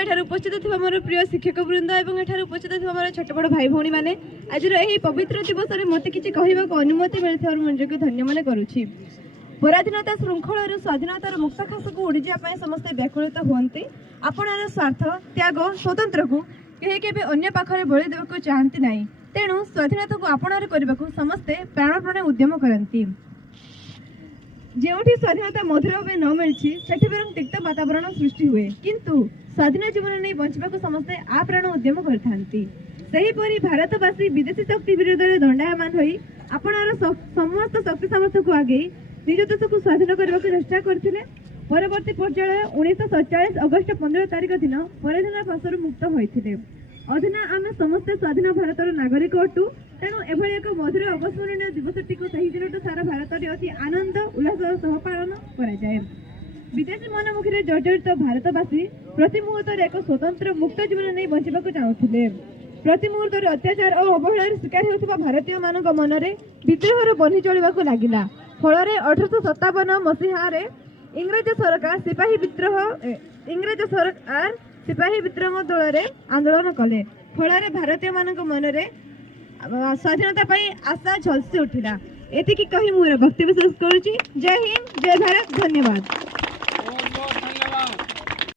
एठार उपस्थित थी मोर प्रिय शिक्षक वृंद और एठार उपस्थित थी मोर छोट बड़ भाई भौणी मैंने आज यही पवित्र दिवस में मत कि कहवाक अनुमति मिलता मुझे धन्य मन करुच्ची। पराधीनता श्रृंखल स्वाधीनतार मुक्त खास को उड़ी जाए समस्ते व्याकुलित हुए आपणार स्वार्थ त्याग स्वतंत्र को कहीं केवे अन्य पाखरे बलि देवाक चाहती ना तेणु स्वाधीनता को आपणार करने को समस्ते प्राणपणे उद्यम करती। जोठी स्वाधीनता मधुर भाव न मिली सेठी बरং तिक्त वातावरण सृष्टि हुए किंतु स्वाधीन जीवन नहीं बंचवाक समस्ते आप्राण उद्यम करथांती। सेहीपरि भारतवासी विदेशी शक्ति विरोध में दंडायमान होई आपणार समस्त शक्ति सामर्थ्य को आगे निज देश को स्वाधीन करने को चेष्टा करथिले। परवर्ती पर्याय 1947 अगस्ट 15 तारिख दिन पराधीन फांसर मुक्त होइथिले। अधुना आमे समस्त स्वाधीन भारतर नागरिक अटू तेणु एभली एक मधुर अविस्मरणीय दिवसटी को सही दिन सारा भारत में अति आनंद उल्लास सह पालन कराए। विदेशी मन मुखी जर्जरित भारतवासी प्रति मुहूर्त एक स्वतंत्र मुक्त जीवन नहीं बंचा चाहूले। प्रति मुहूर्त अत्याचार और अवहेलार शिकार होता भारतीय मान मनरे विद्रोहर बनी चलवाक लगिला। फल 1857 मसीह इंग्रेज सरकार सिपाही विद्रोह दल आंदोलन कले। फल भारतीय मान मनरे स्वाधीनता आशा झलसी उठिला। एतिकी कही मोर वक्तव्य शेष करुच्ची। जय हिंद, जय भारत, धन्यवाद।